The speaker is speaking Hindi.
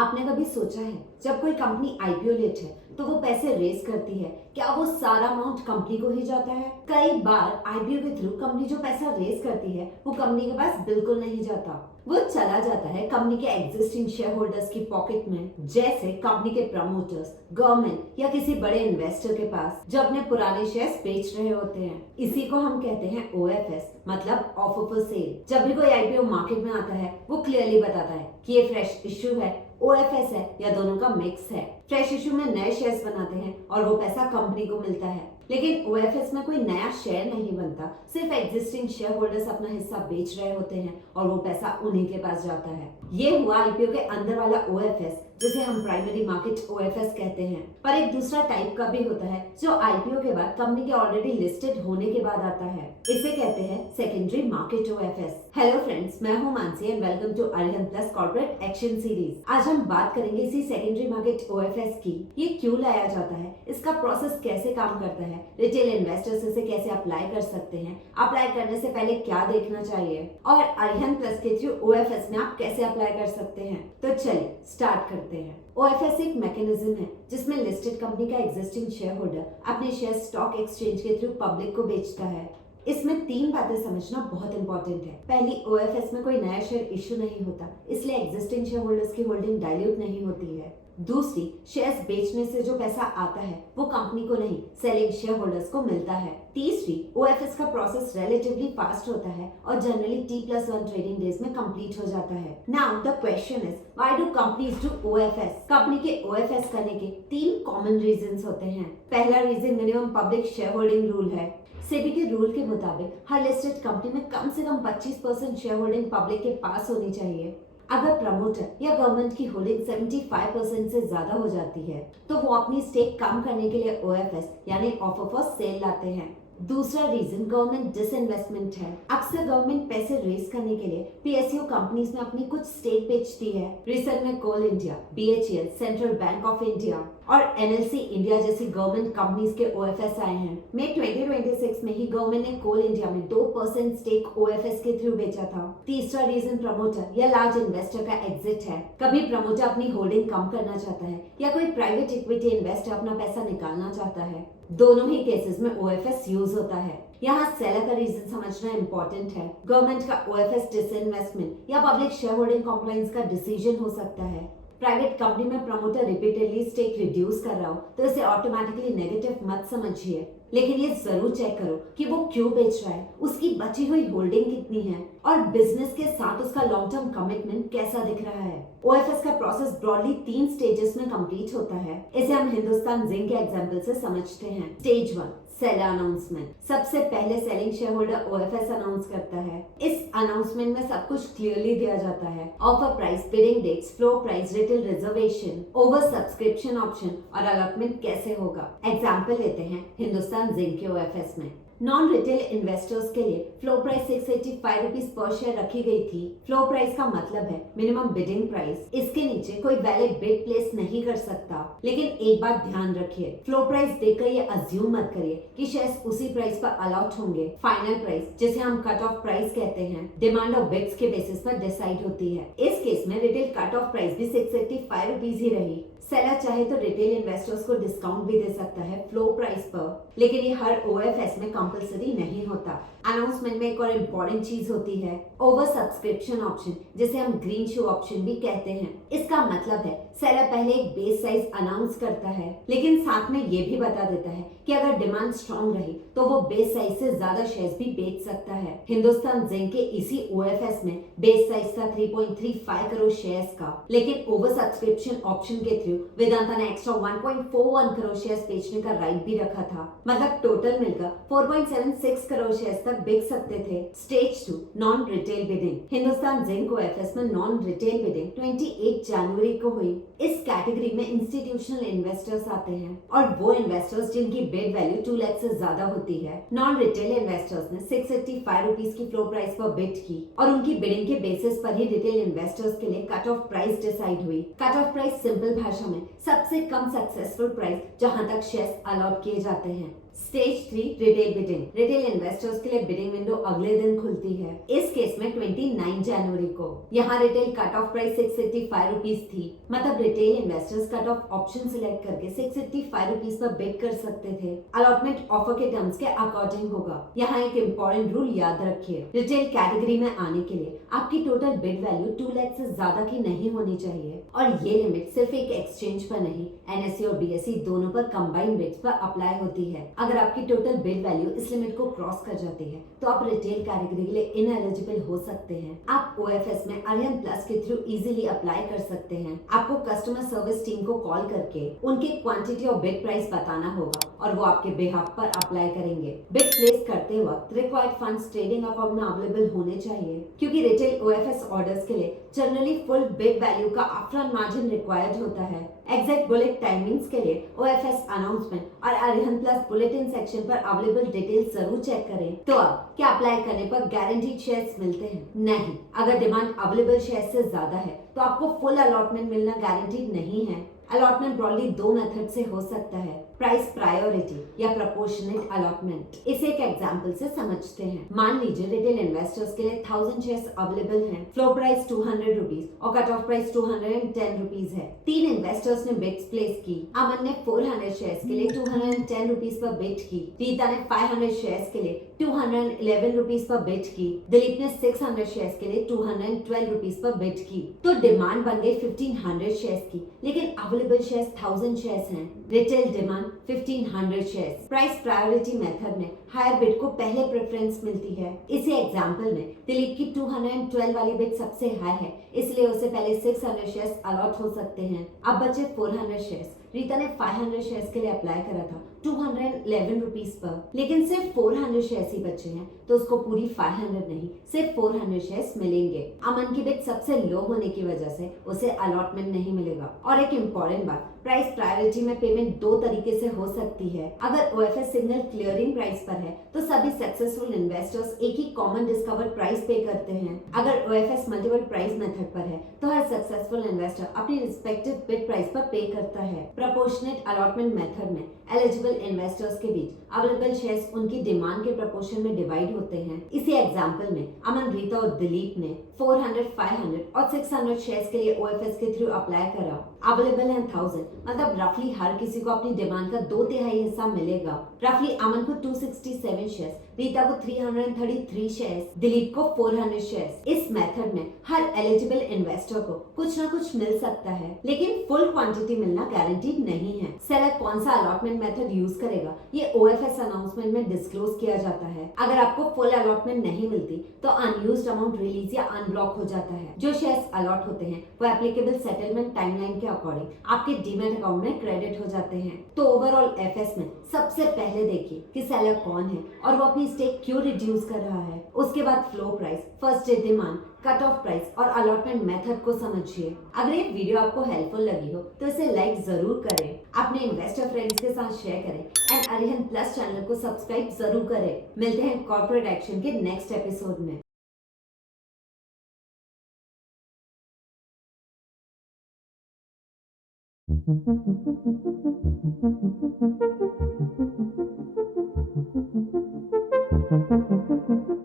आपने कभी सोचा है जब कोई कंपनी आईपीओ लेती है तो वो पैसे रेस करती है, क्या वो सारा अमाउंट कंपनी को ही जाता है? कई बार आईपीओ के थ्रू कंपनी जो पैसा रेस करती है वो कंपनी के पास बिल्कुल नहीं जाता। वो चला जाता है कंपनी के एग्जिस्टिंग शेयर होल्डर्स की पॉकेट में, जैसे कंपनी के प्रमोटर्स, गवर्नमेंट या किसी बड़े इन्वेस्टर के पास जो अपने पुराने शेयर्स बेच रहे होते हैं। इसी को हम कहते हैं ओएफएस, मतलब ऑफर फॉर सेल। जब भी कोई आईपीओ मार्केट में आता है वो क्लियरली बताता है कि ये फ्रेश इश्यू है, ओएफएस है या दोनों का मिक्स है। फ्रेश इशू में नए शेयर्स बनाते हैं और वो पैसा कंपनी को मिलता है, लेकिन ओएफएस में कोई नया शेयर नहीं बनता, सिर्फ एग्जिस्टिंग शेयर होल्डर्स अपना हिस्सा बेच रहे होते हैं और वो पैसा उन्हीं के पास जाता है। ये हुआ आईपीओ के अंदर वाला ओएफएस, जिसे हम प्राइमरी मार्केट ओएफएस कहते हैं। पर एक दूसरा टाइप का भी होता है जो आईपीओ के बाद कंपनी के ऑलरेडी लिस्टेड होने के बाद आता है। इसे कहते हैं secondary market OFS. Hello friends, मैं हूं Mansi and welcome to Arihant plus corporate action series. आज हम बात करेंगे इसी सेकेंडरी मार्केट ओएफएस की। ये क्यों लाया जाता है, इसका प्रोसेस कैसे काम करता है, रिटेल इन्वेस्टर्स इसे कैसे अप्लाई कर सकते हैं, अप्लाई करने से पहले क्या देखना चाहिए और अरिहंत प्लस के थ्रू ओएफएस में आप कैसे अप्लाई कर सकते हैं। तो चलिए स्टार्ट करते हैं। ओएफएस एक मैकेनिज्म है जिसमें लिस्टेड कंपनी का एग्जिस्टिंग शेयर होल्डर अपने शेयर स्टॉक एक्सचेंज के थ्रू पब्लिक को बेचता है। इसमें तीन बातें समझना बहुत इंपॉर्टेंट है। पहली, ओएफएस में कोई नया शेयर इश्यू नहीं होता, इसलिए एग्जिस्टिंग शेयर होल्डर्स की होल्डिंग डाइल्यूट नहीं होती है। दूसरी, शेयर्स बेचने से जो पैसा आता है वो कंपनी को नहीं, सेलिंग शेयर होल्डर्स को मिलता है। तीसरी, ओएफएस का प्रोसेस रिलेटिवली फास्ट होता है और जनरली T+1 ट्रेडिंग डेज में कंप्लीट हो जाता है। Now the question is, why do companies do OFS? Company के ओएफएस करने के तीन कॉमन रीजंस होते हैं। पहला reason minimum public share holding rule है। सेबी के रूल के मुताबिक हर लिस्टेड कंपनी में कम से कम 25% शेयर होल्डिंग पब्लिक के पास होनी चाहिए। अगर प्रमोटर या गवर्नमेंट की होल्डिंग 75% से ज्यादा हो जाती है तो वो अपनी स्टेक कम करने के लिए ओएफएस यानी ऑफर फॉर सेल लाते हैं। दूसरा रीजन गवर्नमेंट डिसइन्वेस्टमेंट है। अक्सर गवर्नमेंट पैसे रेज करने के लिए पीएसयू कंपनीज में अपनी कुछ स्टेक बेचती है। रिसेंट में Coal India, BHEL, Central Bank of India और एनएलसी इंडिया जैसी गवर्नमेंट कंपनीज के ओएफएस आए हैं। मई 2026 में ही गवर्नमेंट ने कोल इंडिया में 2% स्टेक ओएफएस के थ्रू बेचा था। तीसरा रीजन प्रमोटर या लार्ज इन्वेस्टर का एग्जिट है। कभी प्रमोटर अपनी होल्डिंग कम करना चाहता है या कोई प्राइवेट इक्विटी इन्वेस्टर अपना पैसा निकालना चाहता है। दोनों ही केसेस में ओएफएस यूज होता है। यहाँ सेलर का रीजन समझना इम्पोर्टेंट है। गवर्नमेंट का ओएफएस डिसइन्वेस्टमेंट या पब्लिक शेयर होल्डिंग कंप्लायंस का डिसीजन हो सकता है। प्राइवेट कंपनी में प्रमोटर रिपीटेडली स्टेक रिड्यूस कर रहा हो तो इसे ऑटोमेटिकली नेगेटिव मत समझिए, लेकिन ये जरूर चेक करो कि वो क्यों बेच रहा है, उसकी बची हुई होल्डिंग कितनी है और बिजनेस के साथ उसका लॉन्ग टर्म कमिटमेंट कैसा दिख रहा है। ओएफएस का प्रोसेस ब्रॉडली 3 स्टेजेस में कंप्लीट होता है। इसे हम हिंदुस्तान जिंक के एग्जांपल से समझते हैं। Stage 1, seller announcement. सबसे पहले selling share holder OFS announce करता है। इस अनाउंसमेंट में सब कुछ क्लियरली दिया जाता है। Offer price, bidding dates, floor price, retail reservation, over subscription option और अलॉटमेंट कैसे होगा। एग्जाम्पल लेते हैं हिंदुस्तान जिंक के ओएफएस में। नॉन रिटेल इन्वेस्टर्स के लिए फ्लोर प्राइस 685 रुपीज पर शेयर रखी गई थी। फ्लोर प्राइस का मतलब है मिनिमम बिडिंग प्राइस। इसके नीचे कोई वैलिड बिड प्लेस नहीं कर सकता। लेकिन एक बात ध्यान रखिए, फ्लोर प्राइस देखकर ये अज्यूम मत करिए कि शेयर्स उसी प्राइस पर अलॉट होंगे। फाइनल प्राइस, जिसे हम कट ऑफ प्राइस कहते हैं, डिमांड और बिड्स के बेसिस पर डिसाइड होती है। इस केस में रिटेल कट ऑफ प्राइस भी 685 रुपीज ही रही। सेलर चाहे तो रिटेल इन्वेस्टर्स को डिस्काउंट भी दे सकता है फ्लोर प्राइस पर, लेकिन ये हर ओएफएस में कंपलसरी नहीं होता। अनाउंसमेंट में एक और इम्पोर्टेंट चीज होती है, ओवर सब्सक्रिप्शन ऑप्शन, जिसे हम ग्रीन शू ऑप्शन भी कहते हैं। इसका मतलब है सेलर पहले एक बेस साइज अनाउंस करता है, लेकिन साथ में ये भी बता देता है कि अगर डिमांड स्ट्रॉन्ग रही तो वो बेस साइज से ज्यादा शेयर्स भी बेच सकता है। हिंदुस्तान जिंक के इसी ओएफएस में बेस साइज था 3.35 करोड़ शेयर्स का, लेकिन ओवर सब्सक्रिप्शन ऑप्शन के थ्रू वेदांता ने एक्स्ट्रा 1.41 करोड़ शेयर्स बेचने का राइट भी रखा था। मतलब टोटल मिलकर 4.76 करोड़ शेयर्स तक बिक सकते थे। Stage 2, non retail bidding. Hindustan zinc OFS में नॉन रिटेल बिडिंग 28 जनवरी को हुई। इस कैटेगरी में इंस्टीट्यूशनल इन्वेस्टर्स आते हैं और वो इन्वेस्टर्स जिनकी बिड वैल्यू 2 लाख से ज्यादा होती है। नॉन रिटेल इन्वेस्टर्स ने 685 रुपीज की फ्लोर प्राइस पर बिड की और उनकी बिडिंग के बेसिस पर ही रिटेल इन्वेस्टर्स के लिए कट ऑफ प्राइस डिसाइड हुई। कट ऑफ प्राइस सिंपल भाषा में सबसे कम सक्सेसफुल प्राइस जहां तक शेयर्स अलॉट किए जाते हैं। Stage 3 retail bidding. Retail investors के लिए बिडिंग विंडो अगले दिन खुलती है, इस केस में 29 जनवरी को। यहाँ retail cut off price 685 rupees थी, मतलब retail investors cut off option select करके 685 रुपीज पर बिड कर सकते थे। अलॉटमेंट ऑफर के टर्म्स के अकॉर्डिंग होगा। यहाँ एक इम्पोर्टेंट रूल याद रखिए, रिटेल कैटेगरी में आने के लिए आपकी टोटल बिड वैल्यू 2 लाख से ज्यादा की नहीं होनी चाहिए, और ये लिमिट सिर्फ एक एक्सचेंज पर नहीं, एनएससी और बीएसई दोनों पर कंबाइंड बिड्स पर अप्लाई होती है। अगर आपकी टोटल बिड वैल्यू इस लिमिट को क्रॉस कर जाती है तो आप रिटेल कैटेगरी के लिए इनएलिजिबल हो सकते हैं। आप ओएफएस में अरिहंत प्लस के थ्रू इजीली अप्लाई कर सकते हैं। आपको कस्टमर सर्विस टीम को कॉल करके उनके क्वांटिटी और बिड प्राइस बताना होगा और वो आपके बिहाफ पर अप्लाई करेंगे। बिड प्लेस करते वक्त रिक्वायर्ड फंड्स ट्रेडिंग अकाउंट में अवेलेबल होने चाहिए, क्योंकि रिटेल ओएफएस ऑर्डर्स के लिए जनरली फुल बिड वैल्यू का अपफ्रंट मार्जिन रिक्वायर्ड होता है। एग्जैक्ट बुलेट टाइमिंग्स के लिए ओएफएस अनाउंसमेंट और अरिहंत प्लस बुलेटिन सेक्शन पर अवेलेबल डिटेल्स जरूर चेक करें। तो अब क्या अप्लाई करने पर गारंटीड शेयर्स मिलते हैं? नहीं। अगर डिमांड अवेलेबल शेयर्स से ज्यादा है तो आपको फुल अलॉटमेंट मिलना गारंटीड नहीं है। अलॉटमेंट ब्रॉडली 2 मेथड से हो सकता है, प्राइस प्रायोरिटी या प्रोपोर्शनेट अलॉटमेंट। इसे एक एग्जांपल से समझते हैं। मान लीजिए रिटेल इन्वेस्टर्स के लिए 1000 शेयर्स अवेलेबल हैं, फ्लोर प्राइस 200 रुपीज और कट ऑफ प्राइस 210 रुपीज है। 3 इन्वेस्टर्स ने बिड्स प्लेस की। अमन ने 400 शेयर्स के लिए 210 रुपीज पर बिड की, रीता ने 500 शेयर्स के लिए 211 रुपीज पर बिड की, दिलीप ने 600 शेयर्स के लिए 212 रुपीज पर बिड की। तो डिमांड बन गई 1500 शेयर्स की, लेकिन अवेलेबल शेयर्स 1000 शेयर्स हैं। Retail demand 1500 shares. Price priority method में हायर बिड को पहले प्रेफरेंस मिलती है। इसी एग्जांपल में दिलीप की 212 वाली बिड सबसे हाई है, इसलिए उसे पहले 600 शेयर्स अलॉट हो सकते हैं। अब बचे 400 शेयर्स। रीता ने 500 शेयर्स के लिए अप्लाई करा था 211 रुपीज पर, लेकिन सिर्फ 400 शेयर्स ही बचे हैं, तो उसको पूरी 500 नहीं सिर्फ 400 शेयर्स मिलेंगे। अमन की बिड सबसे लो होने की वजह से उसे अलॉटमेंट नहीं मिलेगा। और एक इम्पोर्टेंट बात, प्राइस प्रायोरिटी में पेमेंट 2 तरीके से हो सकती है। अगर ओएफएस सिग्नल क्लियरिंग प्राइस पर है तो सभी सक्सेसफुल इन्वेस्टर्स एक ही कॉमन डिस्कवर्ड प्राइस पे करते हैं। अगर ओएफएस मल्टीपल प्राइस मेथड पर है तो हर सक्सेसफुल इन्वेस्टर अपनी रिस्पेक्टिव बिड प्राइस पर पे करता है। प्रोपोर्शनेट अलॉटमेंट मेथड में एलिजिबल इन्वेस्टर्स के बीच अवेलेबल शेयर्स उनकी डिमांड के प्रोपोर्शन में डिवाइड होते हैं। इसी एग्जांपल में अमन, रीता और दिलीप ने 400, 500 और 600 शेयर्स के लिए ओएफएस के थ्रू अप्लाई करा। अवेलेबल है 1000, मतलब रफली हर किसी को अपनी डिमांड का 2/3 हिस्सा मिलेगा। रफली अमन को 267 शेयर्स, रीता को 333 शेयर्स, दिलीप को 400 शेयर्स। इस मेथड में हर एलिजिबल इन्वेस्टर को कुछ ना कुछ मिल सकता है, लेकिन फुल क्वांटिटी मिलना गारंटीड नहीं है। सेलर कौन सा अलॉटमेंट मेथड यूज करेगा ये ओएफएस अनाउंसमेंट में डिस्क्लोज किया जाता है। अगर आपको फुल अलॉटमेंट नहीं मिलती तो अनयूज्ड अमाउंट रिलीज या अनब्लॉक हो जाता है। जो शेयर्स अलॉट होते हैं वो एप्लीकेबल सेटलमेंट टाइमलाइन के अकॉर्डिंग आपके डीमैट अकाउंट में क्रेडिट हो जाते हैं। तो ओवरऑल एफएस में सबसे पहले देखिए कि सेलर कौन है और वो अपनी स्टेक क्यों रिड्यूस कर रहा है। उसके बाद flow price, first day demand, cut off price और अलॉटमेंट मेथड को समझिए। अगर ये वीडियो आपको हेल्पफुल लगी हो तो इसे लाइक जरूर करें, अपने इन्वेस्टर फ्रेंड्स के साथ शेयर करें एंड अरिहंत प्लस चैनल को सब्सक्राइब जरूर करें। मिलते हैं कॉर्पोरेट एक्शन के नेक्स्ट एपिसोड में।